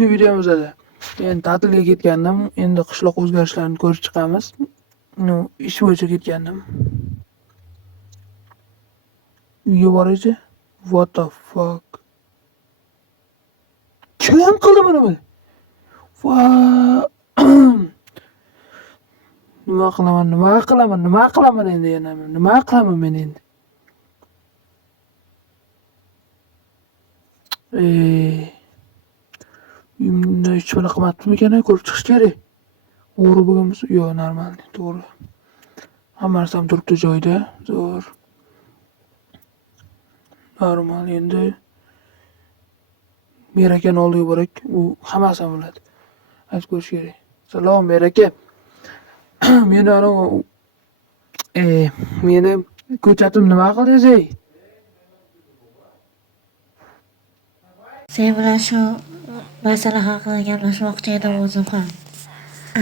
Bugungi videomizda men ta'tilga ketgandim. Endi qishloq o'zgarishlarini ko'rib chiqamiz. Ish bo'yicha ketgandim. Uyga boraychi. What the fuck? Kim qildi buni? Nima qilaman endi yana? Nima qilaman men endi? Uyimda hech bir qilmabmi ekan, ko'rib chiqish kerak. O'g'ri bo'lganmiz? Yo'q, normal, to'g'ri. Hamma narsam turibdi joyida. Zo'r. Normal endi. Merakani oldiga borak, u hammasini biladi. Aytib ko'rish kerak. Salom, Meraka. Meni ko'chatim nima qildingiz ey? Sen bilan shu masala haqida gaplashmoqchi edim o'zim ham.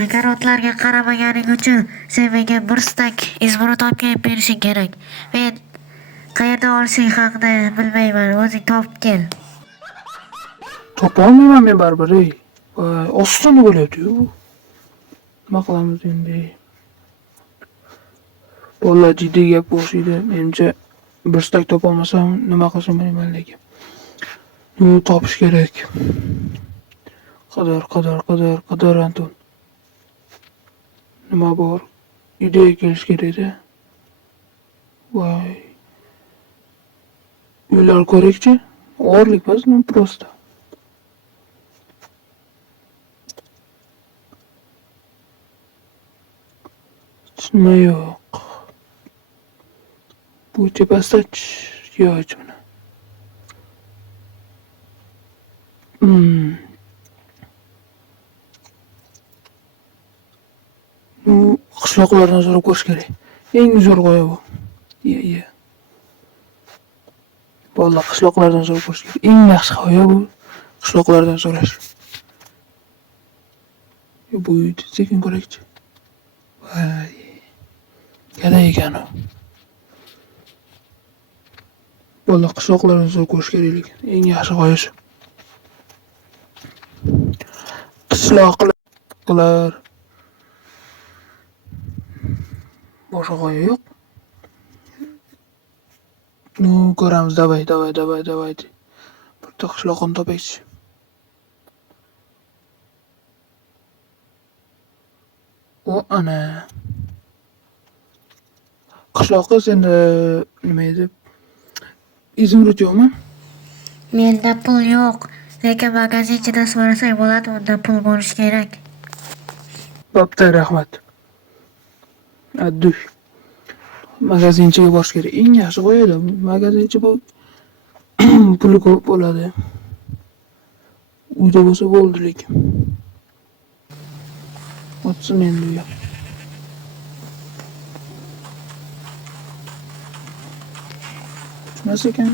Agar otlarga qaramaganing uchun sen menga bir stak izmurod olib kelib berishing kerak. Men qayerda olishing haqida bilmayman, o'zing topib kel. Topolmayman men baribir ey. Ostonda bo'lyapti-yu. Nima qilamiz endi? Bolalar jiddiy gap o'xshaydi. Menimcha bir stak topolmasam nima qilishim bilmayman lekin. Topish kerak. Qadar Anton. Nima bor? Ideya kelish kerak-da. Voy. Uylar ko'rakchi. O'g'irlik emas, просто. Nima yo'q. Bu tepasida yo'q buni. Qishloqlardan so'rab ko'rish kerak. Eng zo'r g'oya bu. Bolalar qishloqlardan so'rab ko'rish kerak. Eng yaxshi g'oya bu qishloqlardan so'rash. Bu sekin ko'rakchi. Voy. Qanday ekan u? Bolalar qishloqlardan so'rab ko'rish kerak lekin. Eng yaxshi g'oya shu. Qishloqlar. Boshqa g'oya yo'q. Ko'ramiz, davay. Bitta qishloqni topaychi. Ana. Qishloqqa senda nima edi? Izmurod yo'qmi? Menda pul yo'q, lekin magazinchidan so'rasang bo'ladi, unda pul bo'lishi kerak. Bo'pti, rahmat. Addush. Magazinchiga borish kerak. Eng yaxshi g'oya-da. Magazinchi bu puli ko'p bo'ladi. Uyda bo'lsa bo'ldi lekin. O'tsin endi uya. Tushmas ekan.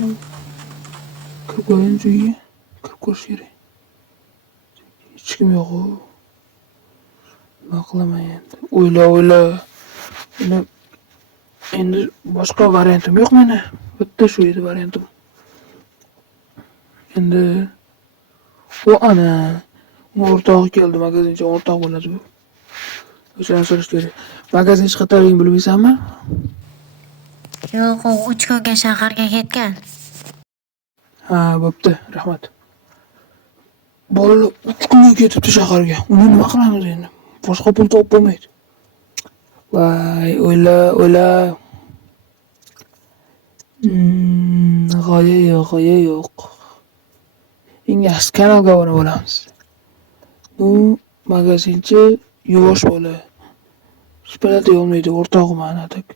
Kirib qo'ying uyga. Kirib ko'rish kerak. Hech kim yo'q-ku. Nima qilaman endi? O'yla. Endi boshqa variantim yo'q meni. Bitta shu edi variantim. Endi ana o'rtog'i keldi, magazinchi o'rtoq bo'ladi bu. O'shadan so'rash kerak. Magazinchi qatorligini bilmaysanmi? Yo'q, u 3 kunga shaharga ketgan. Ha, bo'pti, rahmat. Bolalar 3 kunga ketibdi shaharga. Uni nima qilamiz endi? Boshqa pul topib bo'lmaydi. Voy, o'yla. G'oya yo'q. Eng yaxshi kanalga obuna bo'lamiz. Magazinchi yosh bola. Shpalada olmaydi, o'rtog'iman atak.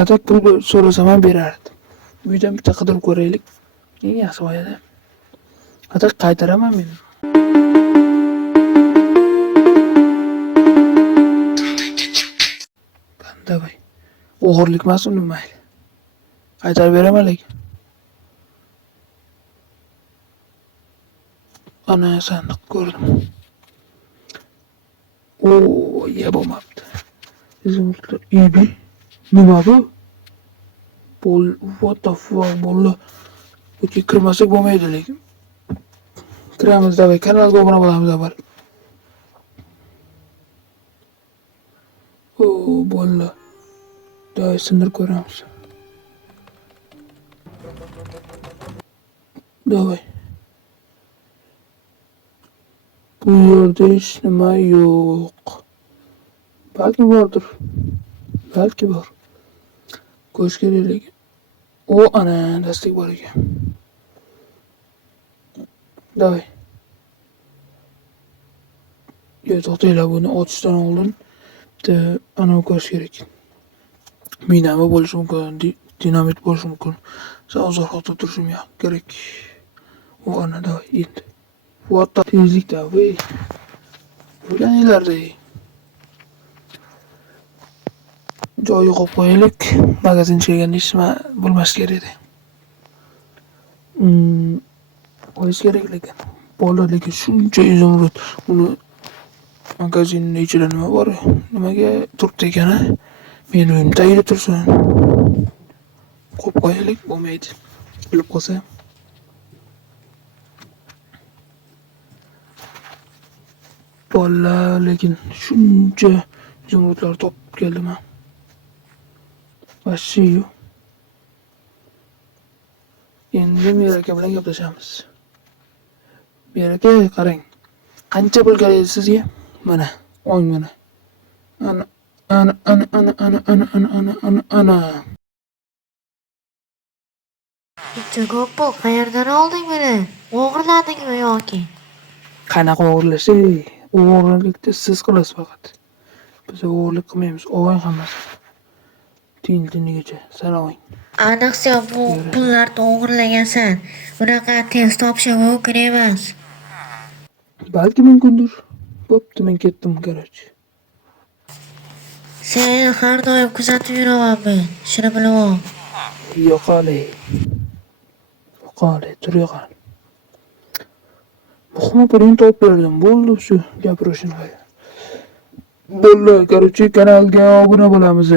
Atak pul so'rasam ham berardi. Uydan bitta qidirib ko'raylik. Eng yaxshi g'oya-da. Atak qaytaraman men. Davay. O'g'irlik emas uni mayli. Qaytarib beraman lekin. Ana sandiq ko'rdim. Bo'lmabdi. Izmurodlar. Nima bu? What the fuck, bolalar. Bu kirmasak bo'lmaydi lekin. Kiramiz davay, kanalga obuna bo'lamiz avval. Bo'ldi. Davay sindirib ko'ramiz. Davay. Bu yerda hech nima yo'q. Balki bordir. Balki bor. Ko'rish kerak lekin. Ana dastak bor ekan. Davay. Yo, to'xtanglar, buni otishdan oldin ana ko'rish kerak. Minami bo'lishi mumkin, dinamit bo'lishi mumkin. Uzoq otib turishim kerak. Ana davay endi. Votda tezlikda voy. O'ylaninglarda. Joyi qo'yib qo'yaylik. Magazin kelganda hech nima bo'lmas kerak edi. Qo'yish kerak lekin. Bolalar lekin shuncha izimrud. Uni magazinning ichida nima bor? Nimaga turibdi ekan? Men uyim tagida tursin. Qo'yib qo'yaylik, bo'lmaydi. Bilib qolsa. Bolalar lekin shuncha izimrudlar topib keldim. Vashshiyu. Endi Meraka bilan gaplashamiz. Meraka, qarang. Qancha pul kerak sizga? Mana, o'ng mana. Ana. Buncha ko'p pul qayerdan olding buni? O'g'irladingmi yoki? Qanaqa o'g'irlash? O'g'irlikni siz qilasiz faqat. Biz o'g'irlik qilmaymiz. O'g'ing hammasi. Tiyinligicha sanaving. Ayniqsa bu pullarni o'g'irlagansan. Bunaqa tez topishim mumkin emas. Balki mumkindir. Bo'pti, men ketdim, garchi. Seni har doim kuzatib yuraman men. Shuni bilib ol. Yo'qolay, tur yo'qol. Muhimi pulini topib berdim. Bo'ldi shu gapirishim. Bo'ldi, garchi kanalga obuna bo'lamiz.